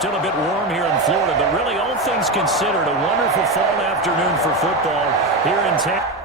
still a bit warm here in Florida, but really all things considered, a wonderful fall afternoon for football here in Tampa.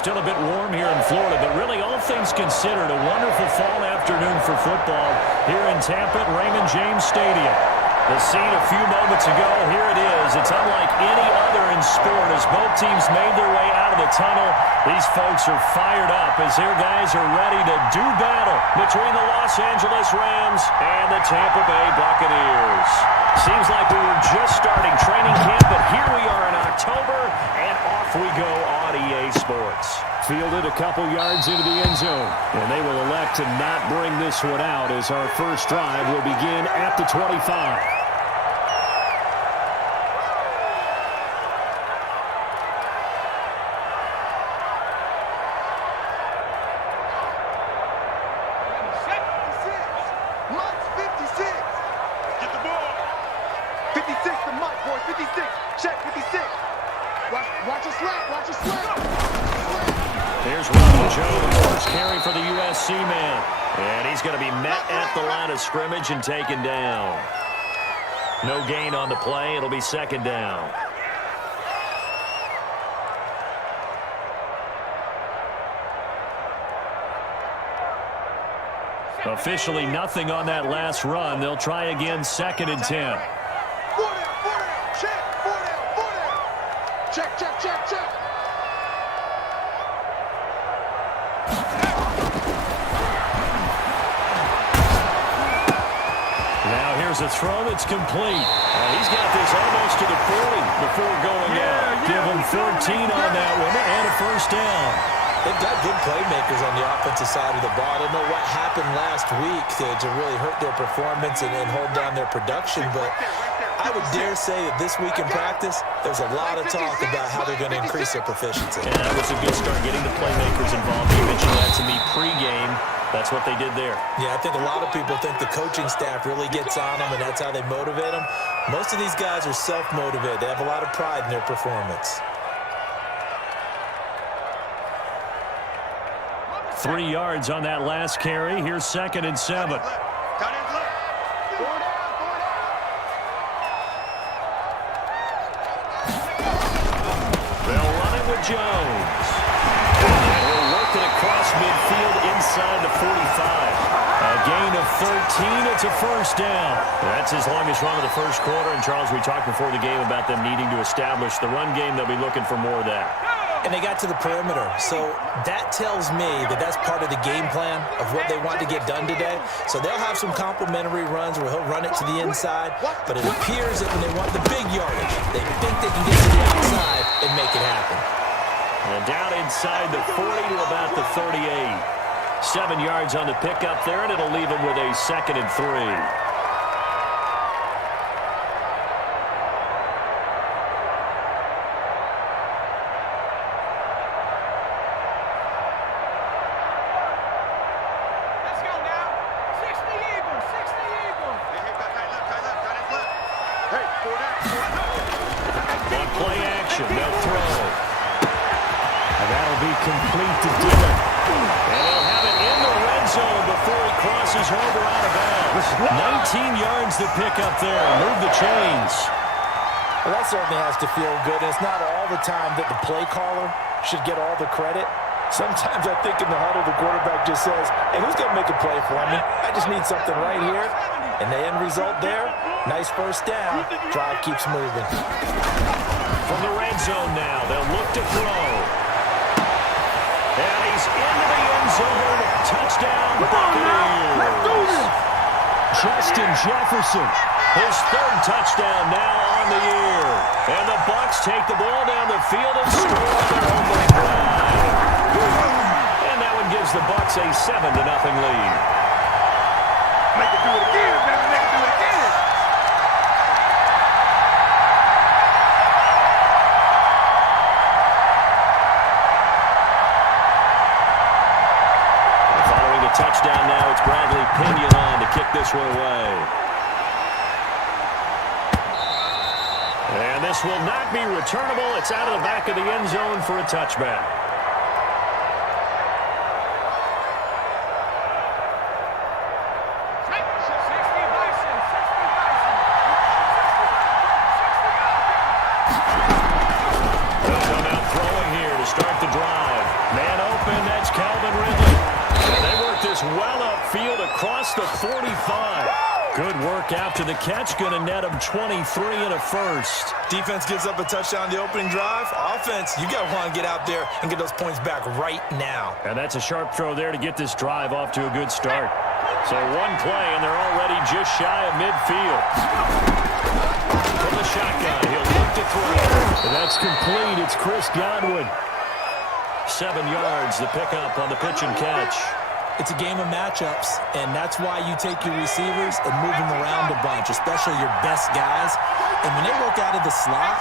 still a bit warm here in Florida, but really all things considered, a wonderful fall afternoon for football here in Tampa at Raymond James Stadium. The scene a few moments ago, here it is. It's unlike any other in sport as both teams made their way out of the tunnel. These folks are fired up as their guys are ready to do battle between the Los Angeles Rams and the Tampa Bay Buccaneers. Seems like we were just starting training camp, but here we are in October, and off we go on EA Sports. Fielded a couple yards into the end zone, and they will elect to not bring this one out as our first drive will begin at the 25. Scrimmage and taken down. No gain on the play. It'll be second down. Officially nothing on that last run. They'll try again, 2nd and 10. 4 down, check, 4 down. Check, check, check, check. Here's a throw that's complete. He's got this almost to the 40 before going out. Give him 14 on that one and a first down. They've got good playmakers on the offensive side of the ball. I don't know what happened last week to really hurt their performance and hold down their production, but I would dare say that this week in practice, there's a lot of talk about how they're going to increase their proficiency. And that was a good start, getting the playmakers involved. You mentioned that to me pregame. That's what they did there. Yeah, I think a lot of people think the coaching staff really gets on them, and that's how they motivate them. Most of these guys are self-motivated. They have a lot of pride in their performance. 3 yards on that last carry. Here's 2nd and 7. They'll run it with Jones. They'll work it across midfield inside the 45. A gain of 13. It's a first down. That's his longest run of the first quarter. And, Charles, we talked before the game about them needing to establish the run game. They'll be looking for more of that. And they got to the perimeter. So that tells me that that's part of the game plan of what they want to get done today. So they'll have some complimentary runs where he'll run it to the inside. But it appears that when they want the big yardage, they think they can get to the outside and make it happen. And down inside the 40 to about the 38. 7 yards on the pickup there, and it'll leave them with a 2nd and 3. Complete to Dillon. And he'll have it in the red zone before he crosses over out of bounds. 19 yards to pick up there. Move the chains. Well, that certainly has to feel good. It's not all the time that the play caller should get all the credit. Sometimes I think in the huddle, the quarterback just says, hey, who's going to make a play for me? I just need something right here. And the end result there, nice first down. Drive keeps moving. From the red zone now, they'll look to throw. And he's into the end zone. Touchdown, Buccaneers. Justin Jefferson, his 3rd touchdown now on the year. And the Bucs take the ball down the field and score on their opening drive. And that one gives the Bucs a 7-0 lead. Make it do it again, baby. Make it do it again. Touchdown now. It's Bradley Pinion on to kick this one away. And this will not be returnable. It's out of the back of the end zone for a touchback. They'll come out throwing here to start the drive. midfield across the 45. Good work after the catch. Going to net him 23 and a first. Defense gives up a touchdown the opening drive. Offense, you got to want to get out there and get those points back right now. And that's a sharp throw there to get this drive off to a good start. So one play, and they're already just shy of midfield. From the shotgun, he'll look to throw. And that's complete. It's Chris Godwin. 7 yards, the pickup on the pitch and catch. It's a game of matchups, and that's why you take your receivers and move them around a bunch, especially your best guys. And when they work out of the slot,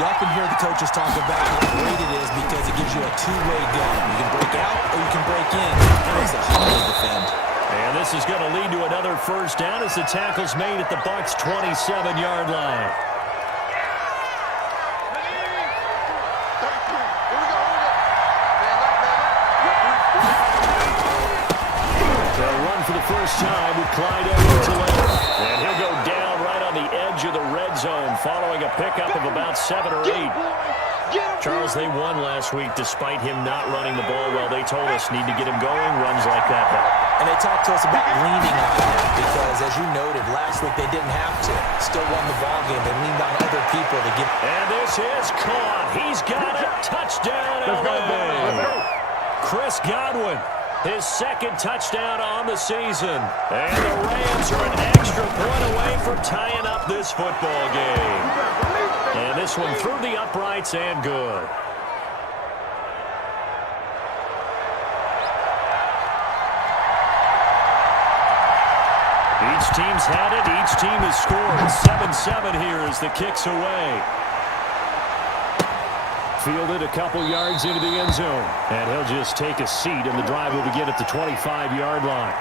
you often hear the coaches talk about how great it is because it gives you a two-way go. You can break out or you can break in. It makes it hard to defend. And this is going to lead to another first down as the tackle's made at the Bucs' 27-yard line. For the first time with Clyde Edwards-Helaire. And he'll go down right on the edge of the red zone following a pickup of about 7 or 8. Charles, they won last week despite him not running the ball well. They told us need to get him going. Runs like that help. And they talked to us about leaning on him because, as you noted, last week they didn't have to. Still won the ball game. They leaned on other people to get. And this is caught. He's got it. Touchdown, LA. Chris Godwin. His second touchdown on the season. And the Rams are an extra point away from tying up this football game. And this one through the uprights and good. Each team's had it. Each team has scored. 7-7 here as the kick's away. Fielded a couple yards into the end zone. And he'll just take a seat, and the drive will begin at the 25-yard line.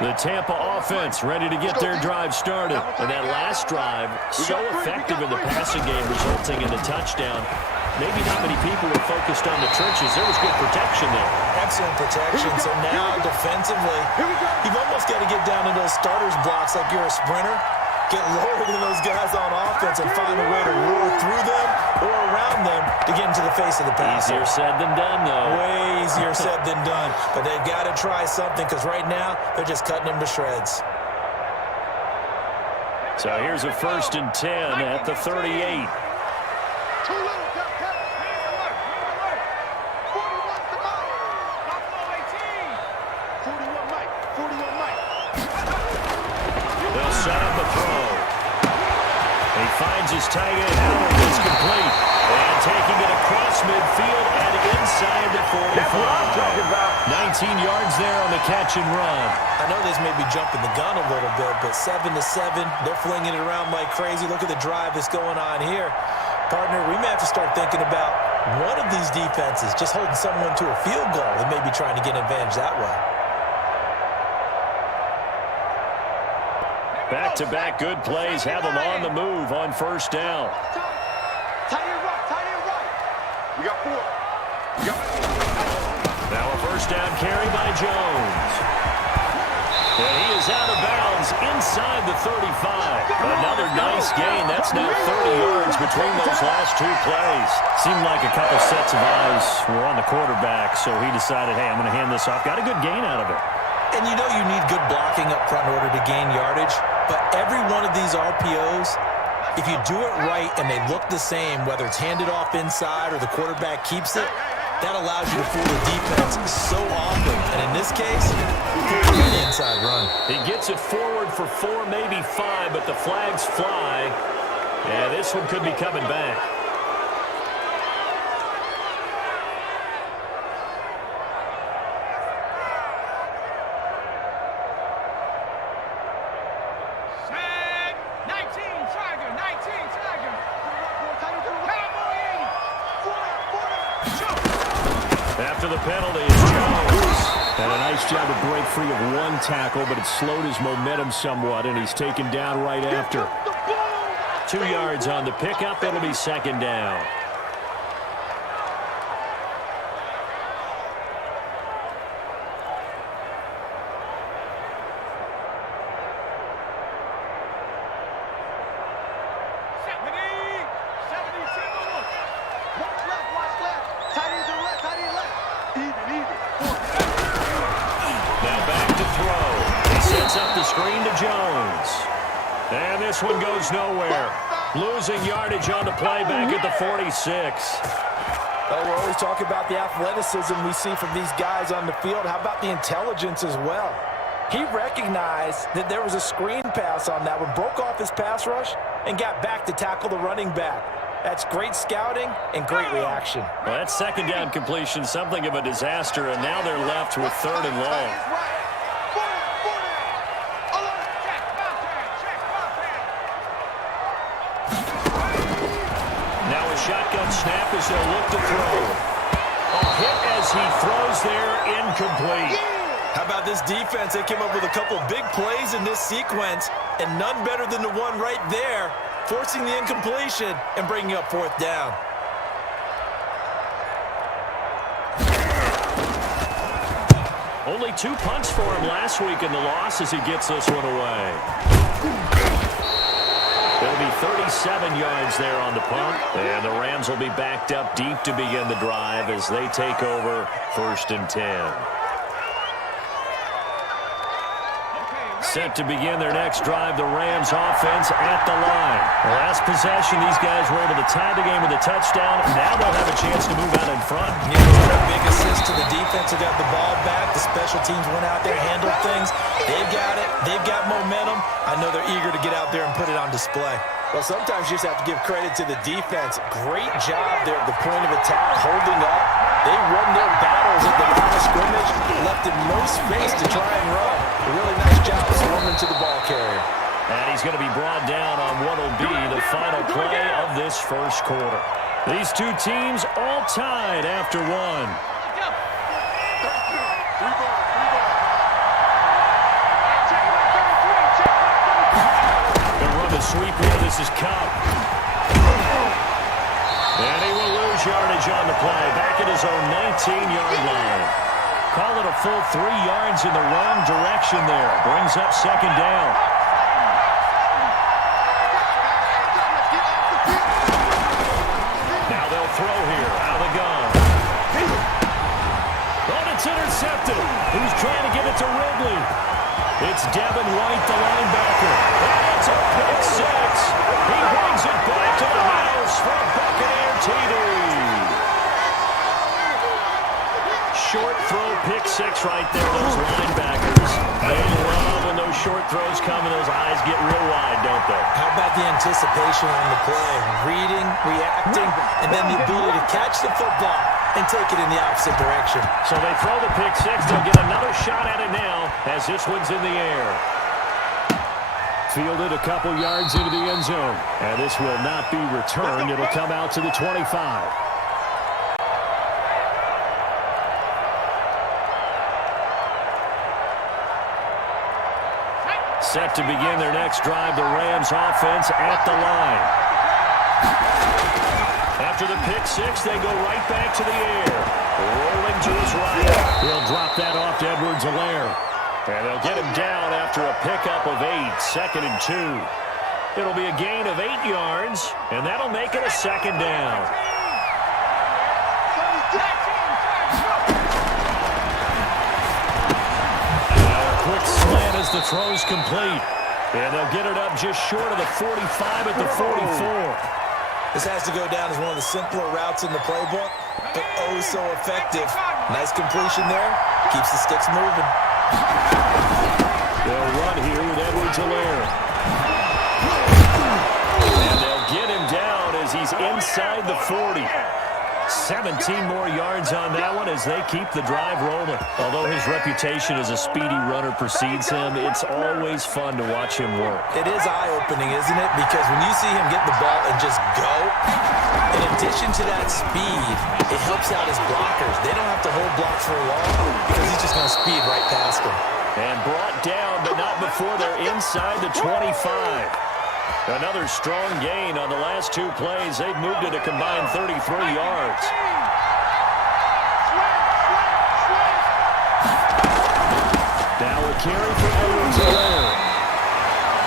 The Tampa offense ready to get their drive started. And that last drive, so effective in the passing game, resulting in the touchdown. Maybe not many people were focused on the trenches. There was good protection there. Excellent protection. So now, defensively, you've almost got to get down in those starters blocks like you're a sprinter. Get lower than those guys on offense and find a way to roar through them or around them to get into the face of the passer. Easier said than done, though. Way easier said than done. But they've got to try something because right now, they're just cutting them to shreds. So here's a 1st and 10 at the 38. Finds his tight end, Howard, it's complete. And taking it across midfield and inside the 45. That's what I'm talking about. 19 yards there on the catch and run. I know this may be jumping the gun a little bit, but 7-7, they're flinging it around like crazy. Look at the drive that's going on here. Partner, we may have to start thinking about one of these defenses just holding someone to a field goal and maybe trying to get an advantage that way. Back-to-back good plays have them on the move on first down. Tight end right. You got 4. Now a first down carry by Jones. And he is out of bounds inside the 35. Another nice gain. That's now 30 yards between those last 2 plays. Seemed like a couple sets of eyes were on the quarterback, so he decided, hey, I'm going to hand this off. Got a good gain out of it. And you know you need good blocking up front in order to gain yardage. But every one of these RPOs, if you do it right and they look the same, whether it's handed off inside or the quarterback keeps it, that allows you to fool the defense so often. And in this case, an inside run. He gets it forward for 4, maybe 5, but the flags fly. And this one could be coming back. After the penalty, it's Jones. And a nice job to break free of one tackle, but it slowed his momentum somewhat, and he's taken down right after. 2 yards on the pickup. It'll be second down. Sets up the screen to Jones. And this one goes nowhere. Losing yardage on the play back at the 46. Oh, we're always talking about the athleticism we see from these guys on the field. How about the intelligence as well? He recognized that there was a screen pass on that one, broke off his pass rush, and got back to tackle the running back. That's great scouting and great reaction. Well, that second down completion, something of a disaster, and now they're left with 3rd and long. Now a shotgun snap as they'll look to throw. A hit as he throws there, incomplete. How about this defense? They came up with a couple big plays in this sequence, and none better than the one right there, forcing the incompletion and bringing up 4th down. Only 2 punts for him last week in the loss as he gets this one away. It'll be 37 yards there on the punt, and the Rams will be backed up deep to begin the drive as they take over 1st and 10. Set to begin their next drive, the Rams offense at the line. The last possession, these guys were able to tie the game with a touchdown. Now they'll have a chance to move out in front. Yeah, a big assist to the defense who got the ball back. The special teams went out there, handled things. They've got it. They've got momentum. I know they're eager to get out there and put it on display. Well, sometimes you just have to give credit to the defense. Great job there at the point of attack, holding up. They won their battles at the line of scrimmage, left in no space to try and run. A really nice job swarming to the ball carrier. And he's going to be brought down on what will be the final play of this first quarter. These two teams all tied after one. Gonna run the sweep here. This is Cup. And he will lose yardage on the play. Back at his own 19-yard line. Call it a full 3 yards in the wrong direction there. Brings up 2nd down. Now they'll throw here out of the gun. Oh, it's intercepted. Who's trying to get it to Ridley? It's Devin White, the linebacker. And it's a pick 6. He brings it back to the house for a Buccaneer TD. Short throw, pick 6 right there, those linebackers. They love when those short throws come and those eyes get real wide, don't they? How about the anticipation on the play? Reading, reacting, and then the ability to catch the football and take it in the opposite direction. So they throw the pick 6. They'll get another shot at it now as this one's in the air. Fielded a couple yards into the end zone. And this will not be returned. It'll come out to the 25. Set to begin their next drive, the Rams offense at the line. After the pick 6, they go right back to the air. Rolling to his right. He'll drop that off to Edwards-Helaire. And they'll get him down after a pickup of 8, 2nd and 2. It'll be a gain of 8 yards, and that'll make it a 2nd down. Quick slant as the throw's complete. And they'll get it up just short of the 45 at the 44. This has to go down as one of the simpler routes in the playbook, but oh so effective. Nice completion there. Keeps the sticks moving. They'll run here with Edwards-Helaire. And they'll get him down as he's inside the 40. 17 more yards on that one as they keep the drive rolling. Although his reputation as a speedy runner precedes him, it's always fun to watch him work. It is eye-opening, isn't it? Because when you see him get the ball and just go, in addition to that speed, it helps out his blockers. They don't have to hold blocks for long because he's just going to speed right past them. And brought down, but not before they're inside the 25. Another strong gain on the last 2 plays. They've moved it a combined 33 yards. Now a carry for Edwards-Helaire.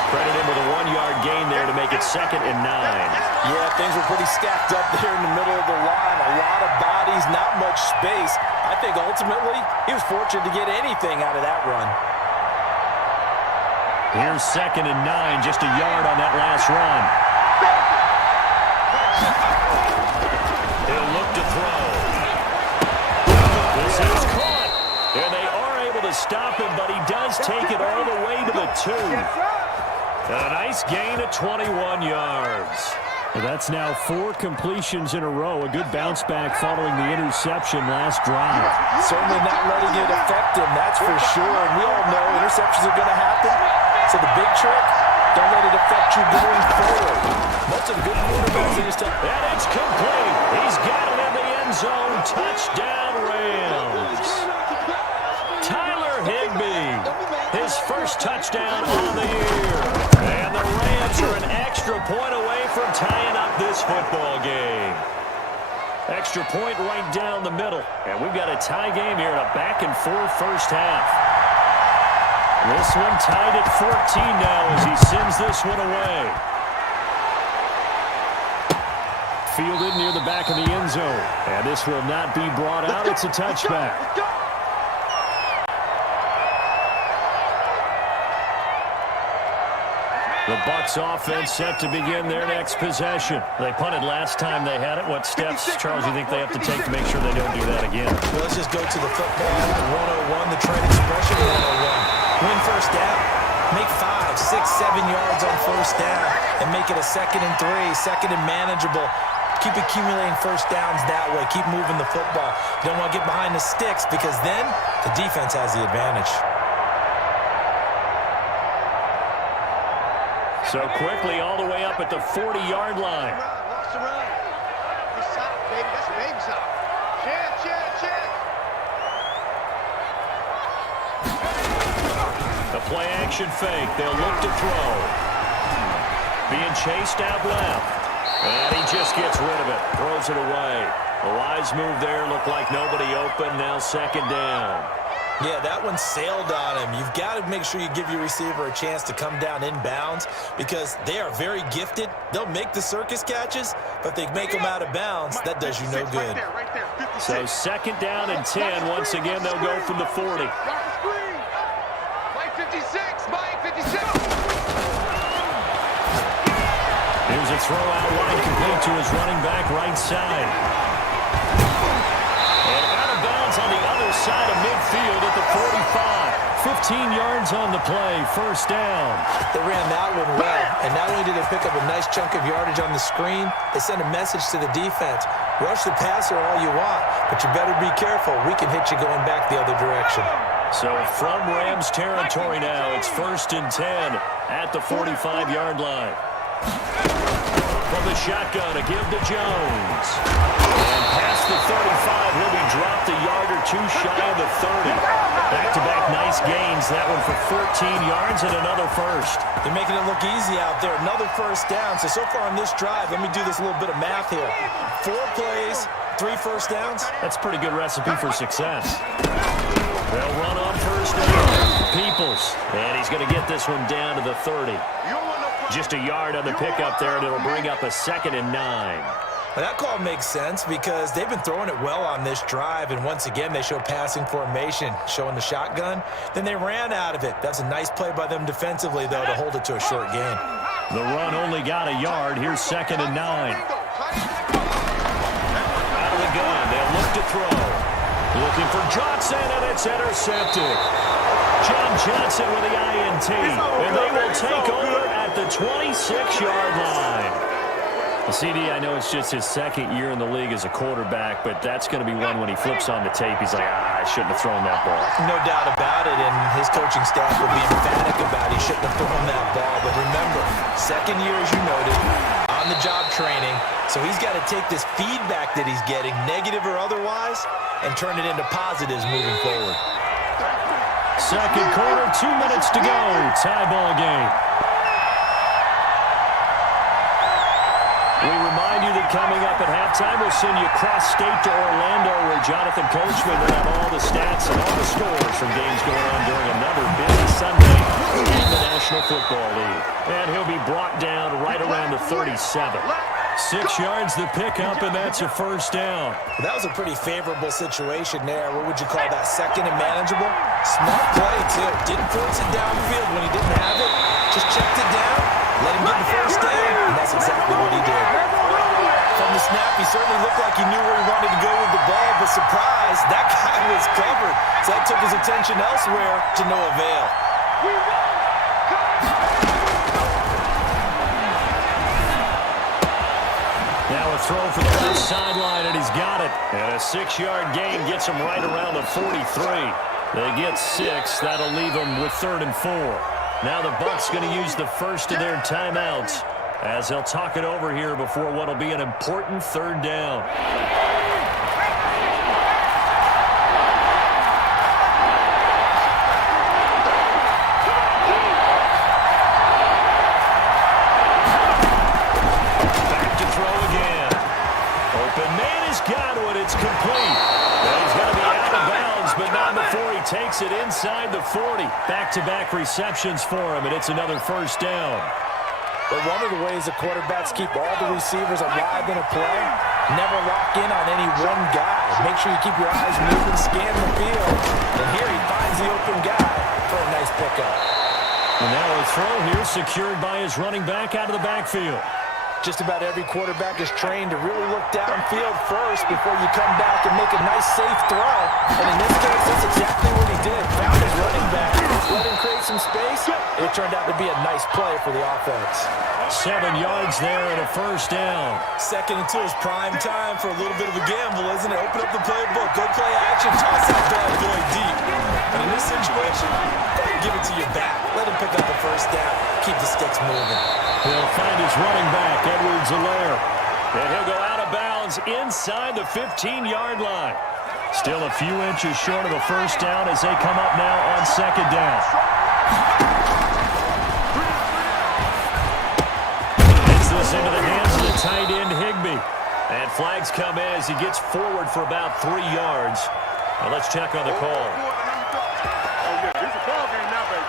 Credit him with a 1-yard gain there to make it 2nd and 9. Yeah, things were pretty stacked up there in the middle of the line. A lot of bodies, not much space. I think ultimately he was fortunate to get anything out of that run. Here's 2nd and 9, just a yard on that last run. He'll look to throw. This is caught. And they are able to stop him, but he does take it all the way to the 2. A nice gain of 21 yards. Well, that's now 4 completions in a row. A good bounce back following the interception last drive. Certainly not letting it affect him, that's for sure. And we all know interceptions are going to happen. So the big trick, don't let it affect you going forward. Most of the good quarterbacks. And it's complete. He's got it in the end zone. Touchdown, Rams. Tyler Higbee, his first touchdown on the year. And the Rams are an extra point away from tying up this football game. Extra point right down the middle. And we've got a tie game here in a back-and-forth first half. This one tied at 14 now as he sends this one away. Fielded near the back of the end zone. And this will not be brought out. It's a touchback. The Bucs offense set to begin their next possession. They punted last time they had it. What steps, Charles, you think they have to take to make sure they don't do that again? Well, let's just go to the football 101, the trade expression 101. Win first down. Make 5, 6, 7 yards on first down and make it a 2nd and 3, 2nd and manageable. Keep accumulating first downs that way. Keep moving the football. You don't want to get behind the sticks because then the defense has the advantage. So quickly all the way up at the 40-yard line. Lost the run. That's solid, baby. That's baby solid. Check. The play action fake. They'll look to throw. Being chased out left. And he just gets rid of it. Throws it away. A wise move there. Looked like nobody open. Now 2nd down. Yeah, that one sailed on him. You've got to make sure you give your receiver a chance to come down inbounds because they are very gifted. They'll make the circus catches, but they make them out of bounds. That does you no good. Right there, 56. So 2nd down and 10. Once again, they'll go from the 40. Watch the screen. Mike 56. Mike 56. Here's a throw out wide complete to his running back right side. And out of bounds on the other side of midfield at the 45. 15 yards on the play, first down. They ran that one well, and not only did they pick up a nice chunk of yardage on the screen, they sent a message to the defense. Rush the passer all you want, but you better be careful. We can hit you going back the other direction. So from Rams territory now, it's 1st and 10 at the 45-yard line. From the shotgun, a give to Jones. And past the 35, he'll be dropped a yard or 2 shy of the 30. Back-to-back nice gains. That one for 14 yards and another first. They're making it look easy out there. Another first down. So far on this drive, let me do this little bit of math here. 4 plays, 3 first downs. That's a pretty good recipe for success. They'll run on first down. Peoples. And he's going to get this one down to the 30. Just a yard on the pickup there, and it'll bring up a 2nd and 9. Well, that call makes sense because they've been throwing it well on this drive, and once again, they show passing formation, showing the shotgun. Then they ran out of it. That's a nice play by them defensively, though, to hold it to a short gain. The run only got a yard. Here's 2nd and 9. Out of the gun, they'll look to throw. Looking for Johnson, and it's intercepted. John Johnson with the INT, and they will take over at the 26-yard line. The CD, I know it's just his 2nd year in the league as a quarterback, but that's going to be one when he flips on the tape. He's like, I shouldn't have thrown that ball. No doubt about it, and his coaching staff will be emphatic about he shouldn't have thrown that ball. But remember, 2nd year, as you noted, on-the-job training, so he's got to take this feedback that he's getting, negative or otherwise, and turn it into positives moving forward. Second quarter, 2 minutes to go. Tie ball game. We remind you that coming up at halftime, we'll send you cross-state to Orlando, where Jonathan Coachman will have all the stats and all the scores from games going on during another busy Sunday in the National Football League. And he'll be brought down right around the 37. 6 yards the pickup, and that's a first down. That was a pretty favorable situation there. What would you call that, 2nd and manageable? Smart play, too. Didn't force it downfield when he didn't have it. just checked it down, let him get the first down, and that's exactly what he did. From the snap, he certainly looked like he knew where he wanted to go with the ball, but surprise, that guy was covered. So that took his attention elsewhere to no avail. Now a throw for the left sideline, and he's got it. And a 6-yard gain gets him right around the 43. They get 6. That'll leave them with 3rd and 4. Now the Bucs going to use the first of their timeouts as they'll talk it over here before what will be an important 3rd down. Back to throw again. Open man has got one. It's complete. Well, he's going to be out of bounds, but not before he takes it inside the 40. Back-to-back receptions for him, and it's another 1st down. But one of the ways the quarterbacks keep all the receivers alive in a play, never lock in on any one guy. Make sure you keep your eyes moving, scan the field. And here he finds the open guy for a nice pickup. And now a throw here secured by his running back out of the backfield. Just about every quarterback is trained to really look downfield first before you come back and make a nice, safe throw. And in this case, that's exactly what he did. Found his running back, let him create some space. It turned out to be a nice play for the offense. 7 yards there and a 1st down. 2nd and 2 is prime time for a little bit of a gamble, isn't it? Open up the playbook, go play action, toss that bad boy deep. And in this situation, go ahead and give it to your back. Let him pick up the 1st down. Keep the sticks moving. He'll find his running back, Edwards-Helaire. And he'll go out of bounds inside the 15-yard line. Still a few inches short of a 1st down as they come up now on 2nd down. Gets this into the hands of the tight end, Higbee. And flags come in as he gets forward for about 3 yards. Now let's check on the call. Oh, yeah, it's a ball game now, baby.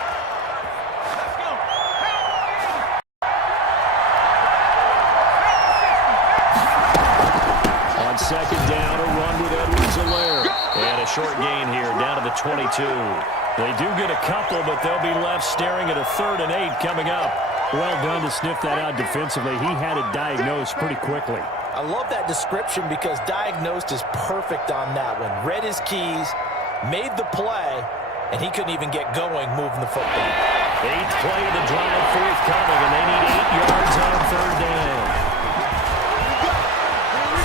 On 2nd down, a run with Edwards-Helaire. And a short gain here down to the 22. They do get a couple, but they'll be left staring at a 3rd and 8 coming up. Well done to sniff that out defensively. He had it diagnosed pretty quickly. I love that description because diagnosed is perfect on that one. Read his keys, made the play, and he couldn't even get going moving the football. 8th play of the drive forthcoming, and they need 8 yards on 3rd down.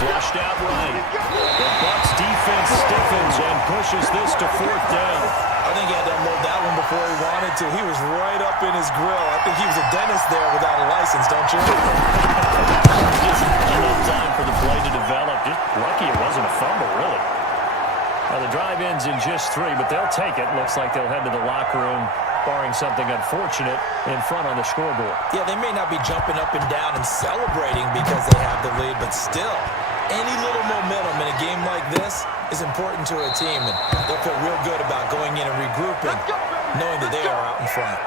Flushed out right. The Bucs defense stiffens and pushes this to 4th down. I think he had to unload that one before he wanted to. He was right up in his grill. I think he was a dentist there without a license, don't you? Just enough time for the play to develop. Just lucky it wasn't a fumble, really. Now the drive ends in just 3, but they'll take it. Looks like they'll head to the locker room, barring something unfortunate, in front on the scoreboard. Yeah, they may not be jumping up and down and celebrating because they have the lead, but still, any little momentum in a game like this is important to a team, and they'll feel real good about going in and regrouping, knowing that they are out in front.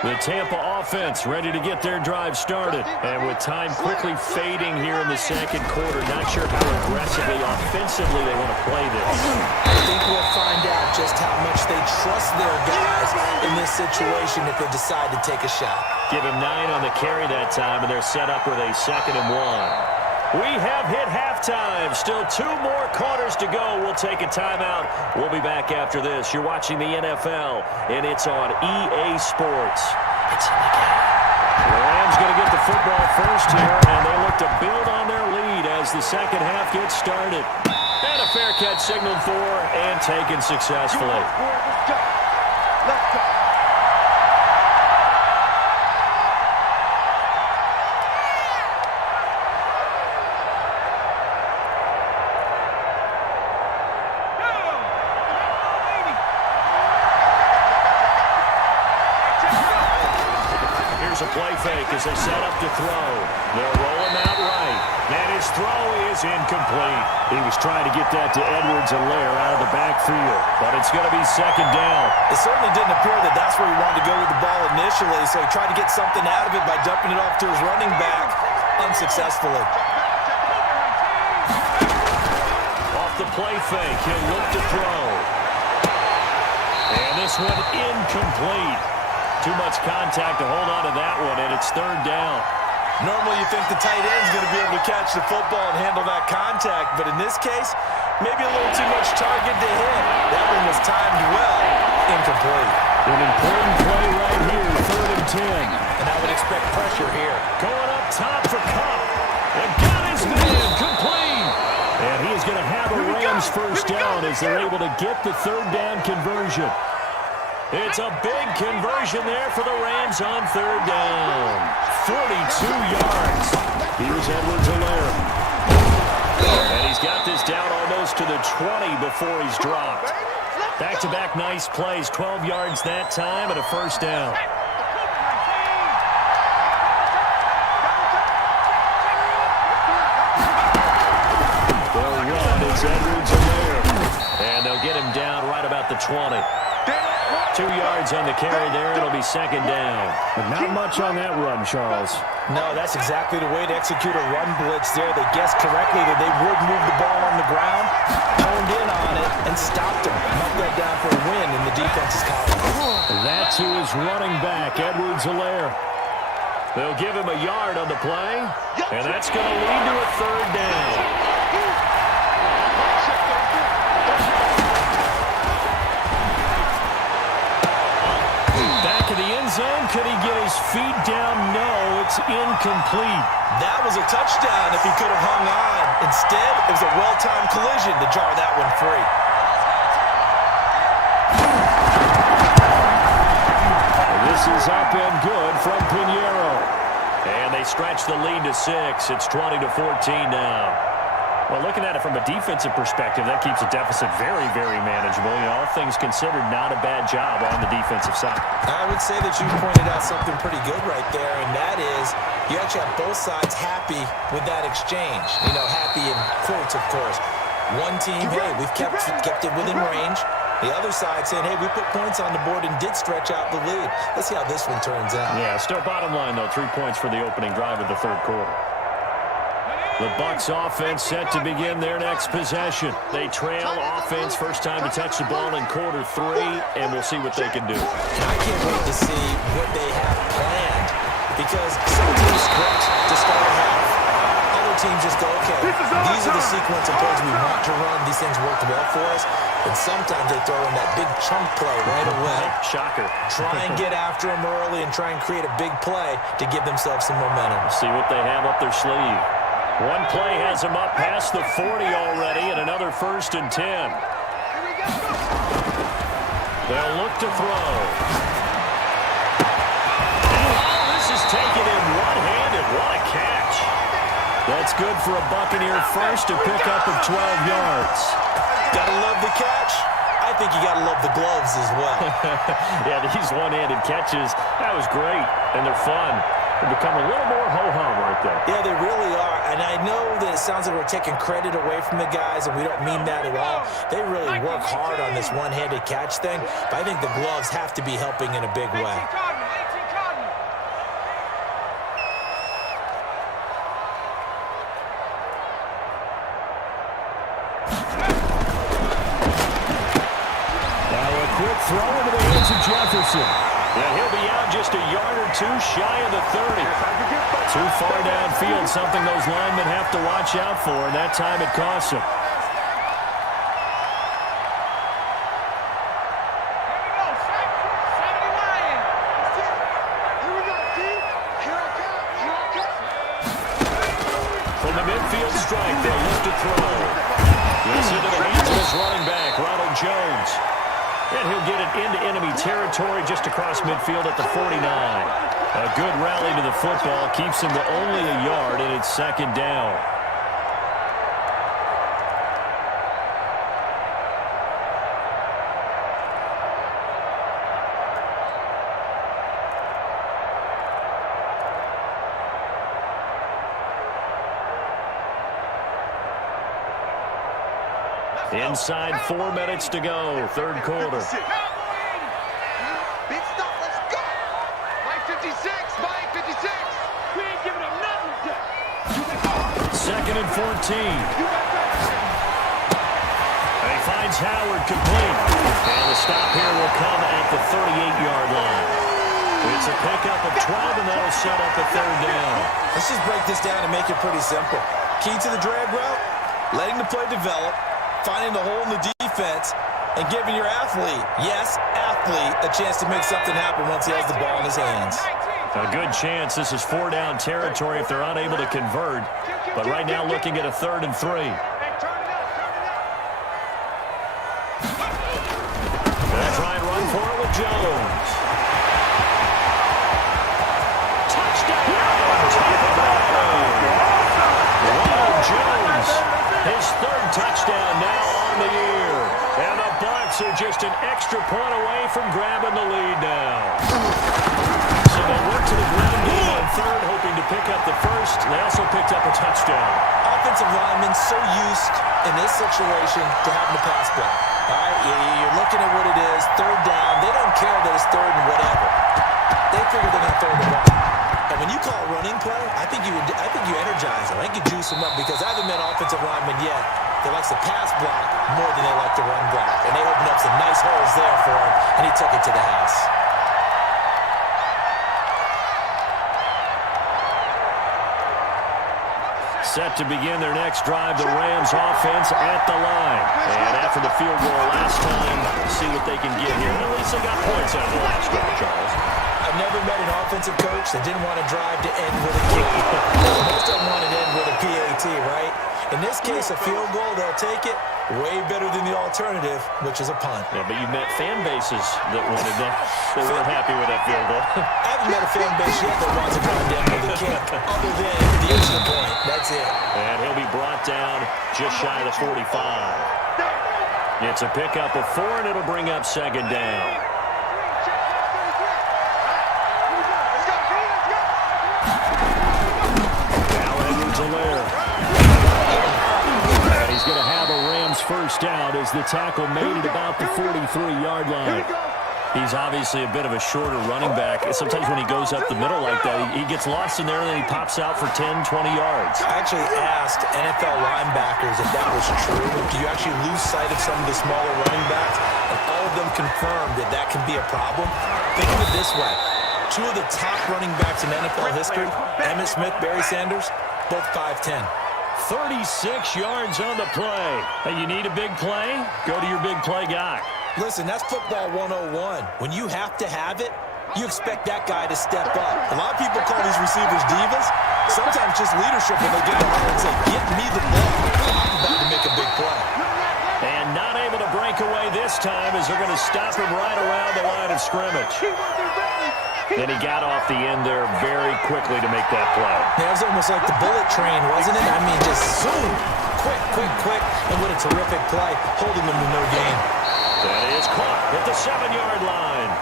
The Tampa offense ready to get their drive started. And with time quickly fading here in the 2nd quarter, not sure how aggressively, offensively they want to play this. I think we'll find out just how much they trust their guys in this situation if they decide to take a shot. Give him 9 on the carry that time, and they're set up with a 2nd and 1. We have hit halftime. Still 2 more quarters to go. We'll take a timeout. We'll be back after this. You're watching the NFL, and it's on EA Sports. It's in the game. The Rams going to get the football first here, and they look to build on their lead as the 2nd half gets started. And a fair catch signaled for and taken successfully. Let's go. A play fake as they set up to throw. They'll roll him out right. And his throw is incomplete. He was trying to get that to Edwards-Helaire out of the backfield, but it's going to be 2nd down. It certainly didn't appear that that's where he wanted to go with the ball initially, so he tried to get something out of it by dumping it off to his running back unsuccessfully. Off the play fake. He'll look to throw. And this one incomplete. Too much contact to hold on to that one, and it's third down. Normally you think the tight end's going to be able to catch the football and handle that contact, but in this case, maybe a little too much target to hit. That one was timed well. Incomplete. An important play right here, 3rd and 10. And I would expect pressure here. Going up top for Cup. And got his man complete. And he's going to have a Rams first down as they're able to get the 3rd down conversion. It's a big conversion there for the Rams on 3rd down. 42 yards. Here's Edwards-Helaire. And he's got this down almost to the 20 before he's dropped. Back-to-back nice plays, 12 yards that time and a first down. They'll run. It's Edwards-Helaire. And they'll get him down right about the 20. 2 yards on the carry there. It'll be 2nd down. But not much on that run, Charles. No, that's exactly the way to execute a run blitz there. They guessed correctly that they would move the ball on the ground, honed in on it, and stopped him. Knocked that down for a win in the defense's column. That to his running back, Edwards-Helaire. They'll give him a yard on the play, and that's going to lead to a 3rd down. Back of the end zone. Could he get his feet down? No, it's incomplete. That was a touchdown if he could have hung on. Instead, it was a well-timed collision to jar that one free. This is up and good from Pinheiro. And they stretch the lead to 6. It's 20-14 now. Well, looking at it from a defensive perspective, that keeps a deficit very, very manageable. You know, all things considered, not a bad job on the defensive side. I would say that you pointed out something pretty good right there, and that is you actually have both sides happy with that exchange. You know, happy in quotes, of course. One team, hey, we've kept it within range. The other side saying, hey, we put points on the board and did stretch out the lead. Let's see how this one turns out. Yeah, still bottom line, though, 3 points for the opening drive of the 3rd quarter. The Bucs offense set to begin their next possession. They trail offense, first time to touch the ball in quarter 3, and we'll see what they can do. And I can't wait to see what they have planned, because some teams script to start a half. Other teams just go, okay, these are the sequence of plays we want to run. These things worked well for us. And sometimes they throw in that big chunk play right away. Shocker. Try and get after them early and try and create a big play to give themselves some momentum. See what they have up their sleeve. One play has them up past the 40 already, and another 1st and 10. They'll look to throw. Oh, this is taken in one-handed. What a catch. That's good for a Buccaneer first to pick up of 12 yards. Gotta love the catch. I think you gotta love the gloves as well. Yeah, these one-handed catches, that was great, and they're fun. They become a little more ho-hum right there. Yeah, they really are. And I know that it sounds like we're taking credit away from the guys, and we don't mean that at all. They really work hard on this one-handed catch thing, but I think the gloves have to be helping in a big way. Now a quick throw into the hands of Jefferson. And he'll be out just a yard or 2 shy of the 30. Too far downfield, something those linemen have to watch out for, and that time it costs them. From the midfield strike, they'll look to throw. Gets into the hands of his running back, Ronald Jones. And he'll get it into enemy territory just across midfield at the 49. A good rally to the football keeps him to only a yard, and it's 2nd down. Inside 4 minutes to go, 3rd quarter. Big stop, let's go! Mike 56, Mike 56! We ain't giving him nothing yet! 2nd and 14. Howard complete. And the stop here will come at the 38-yard line. It's a pickup of 12, and that'll set up a third down. Let's just break this down and make it pretty simple. Key to the drag route, letting the play develop, finding the hole in the defense, and giving your athlete, yes, athlete, a chance to make something happen once he has the ball in his hands. A good chance. This is 4-down territory if they're unable to convert. But right now looking at a 3rd and 3. They'll try and run for it with Jones. Touchdown! Ronald Jones, his 3rd touchdown now on the year. And the Bucs are just an extra point away from grabbing the lead now. So they went to the ground game on 3rd, hoping to pick up the 1st. They also picked up a touchdown. Offensive linemen so used in this situation to having to pass block. All right, you're looking at what it is, 3rd down. They don't care that it's 3rd and whatever. They figure they're going to throw the ball. And when you call a running play, I think you energize them. I think you juice them up because I haven't met offensive linemen yet that likes to pass block more than they like to run block. And they opened up some nice holes there for him, and he took it to the house. Set to begin their next drive, the Rams offense at the line. And after the field goal last time, see what they can get here. At least they got points out of the last drive, Charles. I've never met an offensive coach that didn't want to drive to end with a kick. Most of them want to end with a PAT, right? In this case, a field goal, they'll take it. Way better than the alternative, which is a punt. Yeah, but you met fan bases that wanted that. They weren't happy with that field goal. I haven't met a fan base yet that wants to drive down with a kick, other than the extra point. That's it. And he'll be brought down just shy of the 45. It's a pickup of 4, and it'll bring up 2nd down. Now LAR. And he's going to have a Rams 1st down as the tackle made it about the 43-yard line. He's obviously a bit of a shorter running back. Sometimes when he goes up the middle like that, he gets lost in there, and then he pops out for 10, 20 yards. I actually asked NFL linebackers if that was true. Do you actually lose sight of some of the smaller running backs? And all of them confirmed that that can be a problem. Think of it this way. 2 of the top running backs in NFL history, Emmitt Smith, Barry Sanders, both 5'10". 36 yards on the play. Hey, you need a big play? Go to your big play guy. Listen, that's football 101. When you have to have it, you expect that guy to step up. A lot of people call these receivers divas. Sometimes just leadership when they get the ball and say, get me the ball. I'm about to make a big play. And not able to break away this time as they're going to stop him right around the line of scrimmage. Then he got off the end there very quickly to make that play. Yeah, it was almost like the bullet train, wasn't it? I mean, just zoom. Quick. And what a terrific play, holding them to no gain. That is caught at the 7-yard line.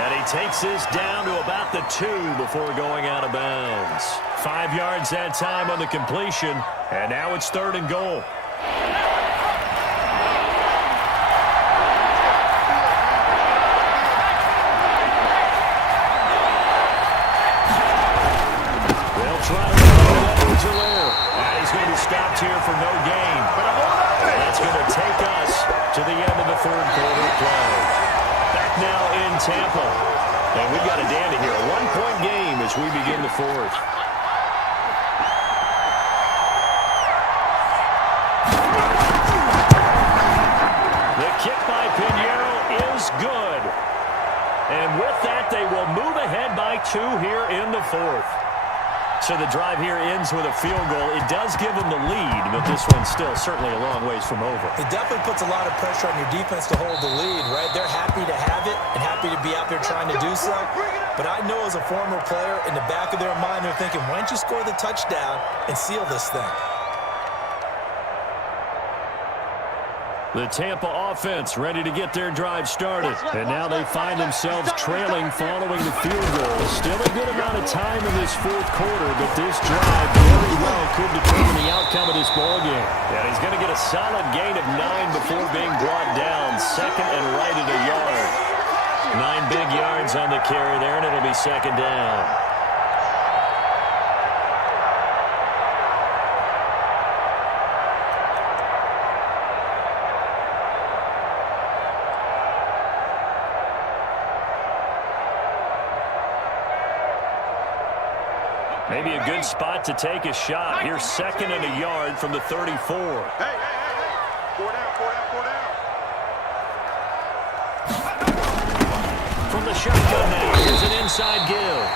And he takes this down to about the 2 before going out of bounds. 5 yards that time on the completion. And now it's 3rd and goal. They'll try to run it over LAR. And he's going to be stopped here for no gain. And that's going to take us to the end of the 3rd quarter play. Back now in Tampa. And we've got a dandy here. A 1-point game as we begin the 4th. The kick by Pinheiro is good. And with that, they will move ahead by 2 here in the 4th. So the drive here ends with a field goal. It does give them the lead, but this one's still certainly a long ways from over. It definitely puts a lot of pressure on your defense to hold the lead, right? They're happy to have it and happy to be out there trying to do so. But I know as a former player, in the back of their mind, they're thinking, why don't you score the touchdown and seal this thing? The Tampa offense ready to get their drive started. And now they find themselves trailing following the field goal. Still a good amount of time in this 4th quarter, but this drive very well could determine the outcome of this ballgame. And he's going to get a solid gain of 9 before being brought down. 2nd and right at a yard. 9 big yards on the carry there, and it'll be 2nd down. Maybe a good spot to take a shot. Here's 2nd and a yard from the 34. Hey. 4 down. From the shotgun now, here's an inside give.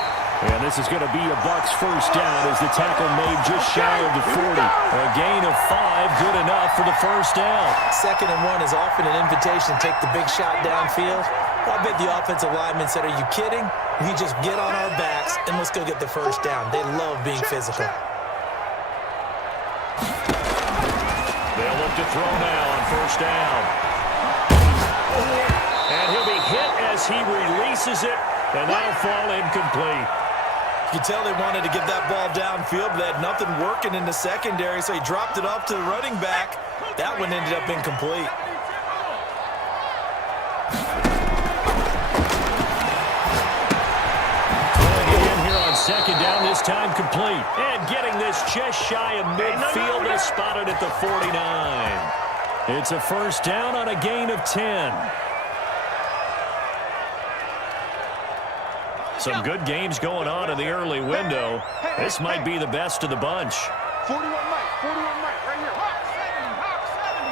And this is going to be a Bucs first down as the tackle made just shy of the 40. A gain of 5, good enough for the first down. 2nd and 1 is often an invitation to take the big shot downfield. I bet the offensive lineman said, are you kidding? We just get on our backs and let's go get the first down. They love being physical. They'll look to throw now on first down. And he'll be hit as he releases it, and that'll fall incomplete. You can tell they wanted to get that ball downfield, but they had nothing working in the secondary, so he dropped it off to the running back. That one ended up incomplete. Throwing it in here on 2nd down, this time complete. And getting this just shy of midfield, they spotted at the 49. It's a first down on a gain of 10. Some good games going on in the early window. This might be the best of the bunch. 41 Mike, right here. Hawk 70.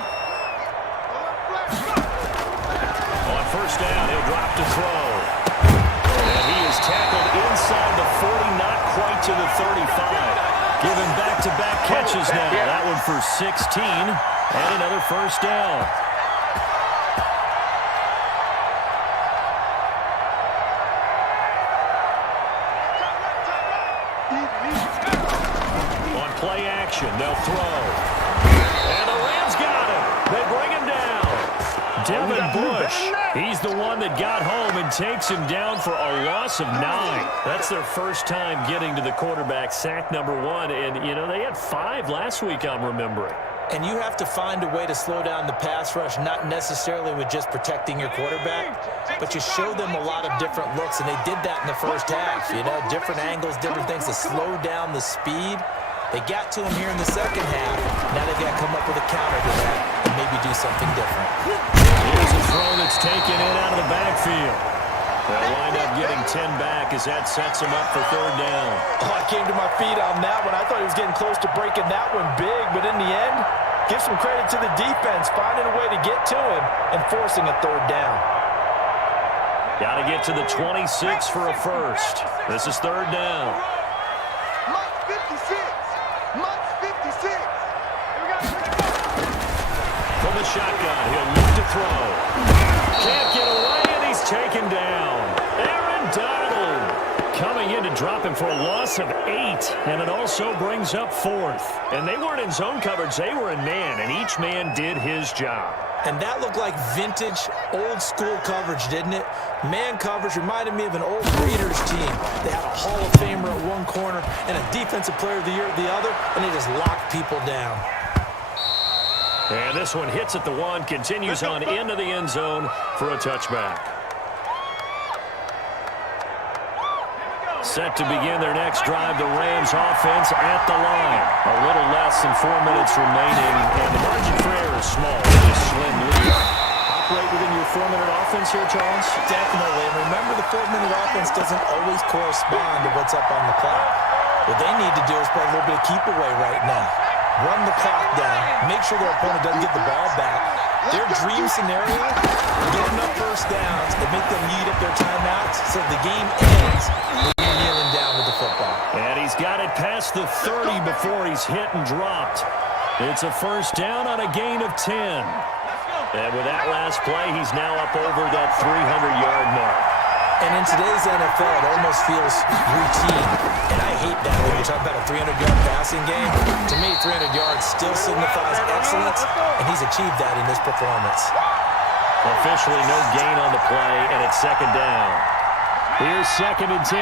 On first down, he'll drop to throw. And he is tackled inside the 40, not quite to the 35. Giving back-to-back catches now. That one for 16, and another first down. Play action, they'll throw. And the Rams got him. They bring him down. Devin Bush, he's the one that got home and takes him down for a loss of 9. That's their first time getting to the quarterback, sack number 1. And, you know, they had 5 last week, I'm remembering. And you have to find a way to slow down the pass rush, not necessarily with just protecting your quarterback, but you show them a lot of different looks, and they did that in the first half. You know, different angles, different things to slow down the speed. They got to him here in the second half. Now they've got to come up with a counter to that and maybe do something different. Here's a throw that's taken in out of the backfield. They'll wind up getting 10 back as that sets him up for 3rd down. Oh, I came to my feet on that one. I thought he was getting close to breaking that one big, but in the end, give some credit to the defense, finding a way to get to him and forcing a 3rd down. Got to get to the 26 for a first. This is 3rd down. Mike 56. From the shotgun, he'll look to throw. Can't get away, and he's taken down. Aaron Donald coming in to drop him for a loss of 8, and it also brings up 4th. And they weren't in zone coverage, they were in man, and each man did his job. And that looked like vintage, old-school coverage, didn't it? Man coverage reminded me of an old Raiders team. They had a Hall of Famer at one corner and a Defensive Player of the Year at the other, and they just locked people down. And this one hits at the 1, continues on into the end zone for a touchback. Set to begin their next drive, the Rams offense at the line. A little less than 4 minutes remaining, and the margin for error is small. Just slim lead. Operate within your 4-minute offense here, Charles? Definitely. And remember, the 4-minute offense doesn't always correspond to what's up on the clock. What they need to do is play a little bit of keep away right now. Run the clock down. Make sure their opponent doesn't get the ball back. Their dream scenario, get enough first downs and make them eat up their timeouts so the game ends with you kneeling down with the football. And he's got it past the 30 before he's hit and dropped. It's a first down on a gain of 10. And with that last play, he's now up over that 300-yard mark. And in today's NFL, it almost feels routine. And I hate that when you talk about a 300-yard passing game. To me, 300 yards still signifies excellence, and he's achieved that in this performance. Officially no gain on the play, and it's 2nd down. Here's 2nd and 10.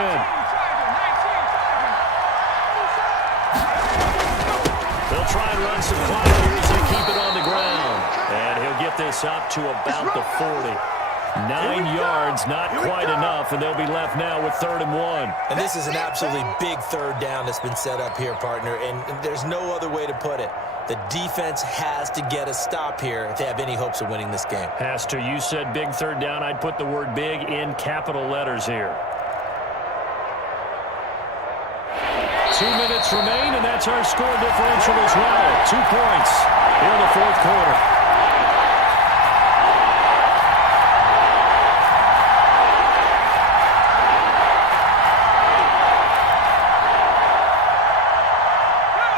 They'll try and run some clock here as they keep it on the ground. And he'll get this up to about the 40. 9 yards, not quite enough, and they'll be left now with 3rd and 1. And this is an absolutely big 3rd down that's been set up here, partner, and there's no other way to put it. The defense has to get a stop here if they have any hopes of winning this game. Has to. You said big 3rd down. I'd put the word big in capital letters here. 2 minutes remain, and that's our score differential as well. 2 points here in the fourth quarter.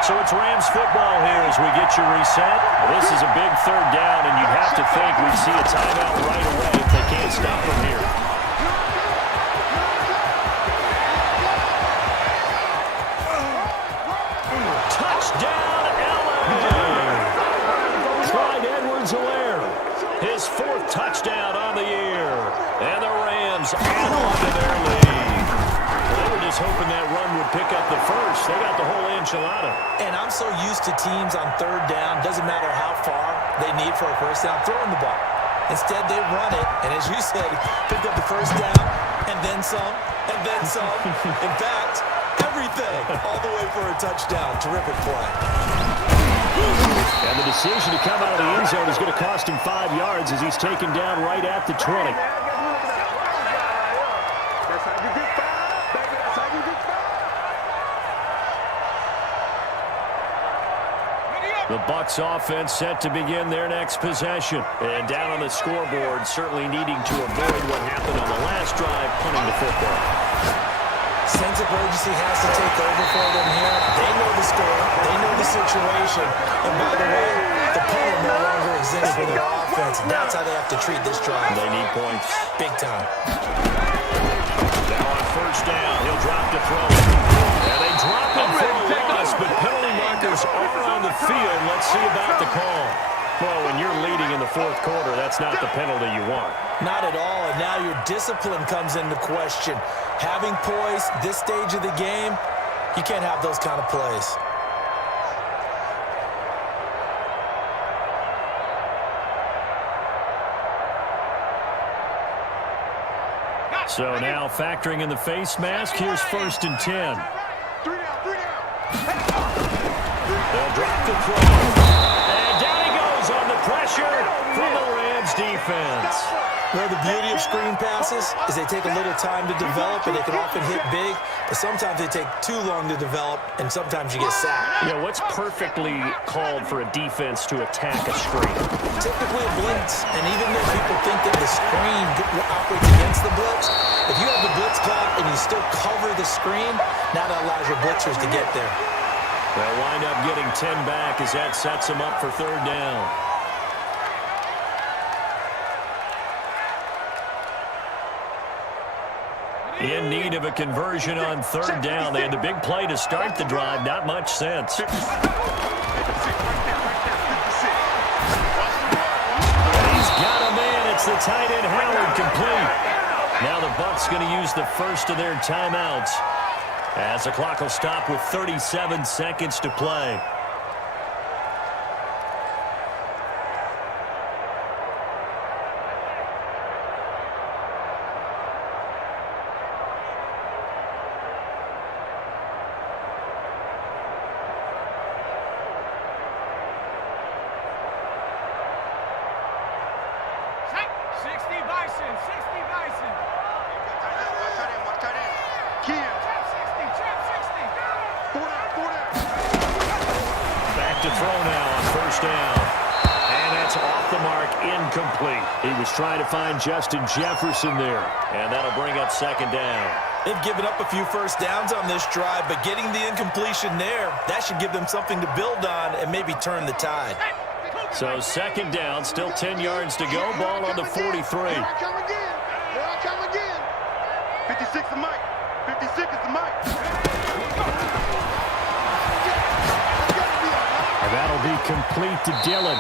So it's Rams football here as we get you reset. This is a big third down, and you'd have to think we'd see a timeout right away if they can't stop from here. Touchdown, LA! Clyde Edwards-Helaire, his 4th touchdown on the year. And the Rams add on to their lead. They were just hoping that run would pick up the first. They got the whole enchilada. And I'm so used to teams on third down, doesn't matter how far they need for a first down, throwing the ball. Instead, they run it, and as you said, pick up the first down, and then some, and then some. In fact, everything, all the way for a touchdown. Terrific play. And the decision to come out of the end zone is going to cost him 5 yards as he's taken down right at the 20. The Bucs offense set to begin their next possession. And down on the scoreboard, certainly needing to avoid what happened on the last drive, punting the football. Sense of urgency has to take over for them here. They know the score. They know the situation. And by the way, the punter no longer exists for their offense. And that's how they have to treat this drive. They need points. Big time. Now on first down, he'll drop to throw. And they drop him for a loss, but penalty markers are on the field. Let's see about the call. Well, when you're leading in the fourth quarter, that's not the penalty you want. Not at all, and now your discipline comes into question. Having poise this stage of the game, you can't have those kind of plays. So now factoring in the face mask, here's 1st and 10. 3 down, 3 down. They'll drop the throw. And down he goes on the pressure from the Rams defense. Well, the beauty of screen passes is they take a little time to develop, and they can often hit big, but sometimes they take too long to develop, and sometimes you get sacked. Yeah, what's perfectly called for a defense to attack a screen? Typically a blitz, and even though people think that the screen operates against the blitz, if you have the blitz caught and you still cover the screen, now that allows your blitzers to get there. They'll wind up getting 10 back as that sets them up for third down. In need of a conversion on third down. They had the big play to start the drive. Not much sense. He's got a man. It's the tight end, Howard, complete. Now the Bucs going to use the first of their timeouts as the clock will stop with 37 seconds to play. To throw now on first down. And that's off the mark, incomplete. He was trying to find Justin Jefferson there. And that'll bring up second down. They've given up a few first downs on this drive, but getting the incompletion there, that should give them something to build on and maybe turn the tide. So second down, still 10 yards to go. Ball on the 43. Here I come again. Here I come again. 56 is Mike. 56 is the Mike. That'll be complete to Dillon.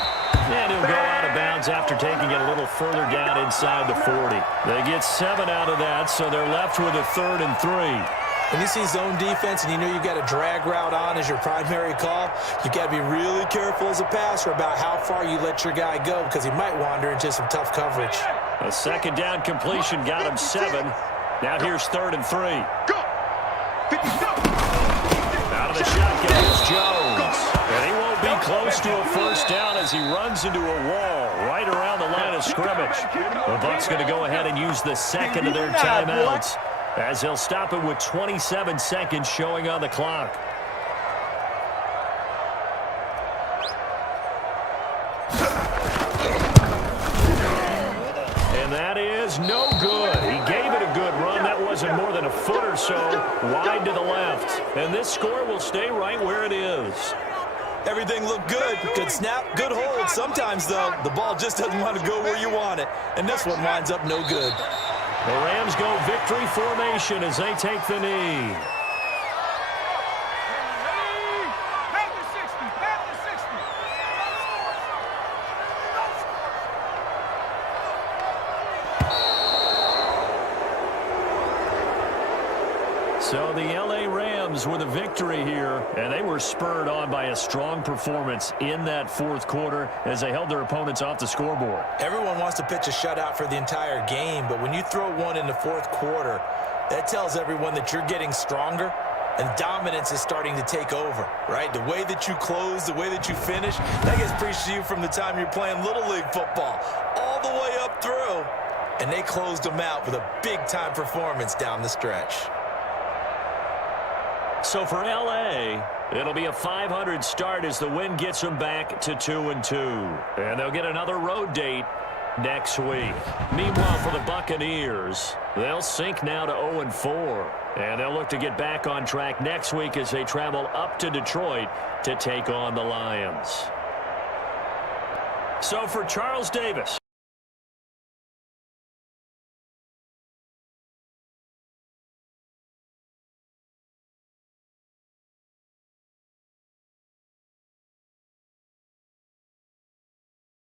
And he'll go out of bounds after taking it a little further down inside the 40. They get 7 out of that, so they're left with a 3rd and 3. When you see zone defense and you know you've got a drag route on as your primary call, you've got to be really careful as a passer about how far you let your guy go because he might wander into some tough coverage. A second down completion got him 7. Now here's 3rd and 3. Go. 57. Out of the shotgun is Jones. And he won't be close to a first down as he runs into a wall right around the line of scrimmage. The Bucs going to go ahead and use the second of their timeouts as he'll stop it with 27 seconds showing on the clock. And that is no good. He gave it a good run. That wasn't more than a foot or so wide to the left. And this score will stay right where it is. Everything looked good. Good snap, good hold. Sometimes, though, the ball just doesn't want to go where you want it. And this one winds up no good. The Rams go victory formation as they take the knee. So the LA Rams with a victory here, and they were spurred on by a strong performance in that fourth quarter as they held their opponents off the scoreboard. Everyone wants to pitch a shutout for the entire game, but when you throw one in the fourth quarter, that tells everyone that you're getting stronger and dominance is starting to take over, right? The way that you close, the way that you finish, that gets preached to you from the time you're playing Little League football all the way up through, and they closed them out with a big-time performance down the stretch. So for LA, it'll be a 500 start as the win gets them back to 2-2. And they'll get another road date next week. Meanwhile, for the Buccaneers, they'll sink now to 0-4. And they'll look to get back on track next week as they travel up to Detroit to take on the Lions. So for Charles Davis.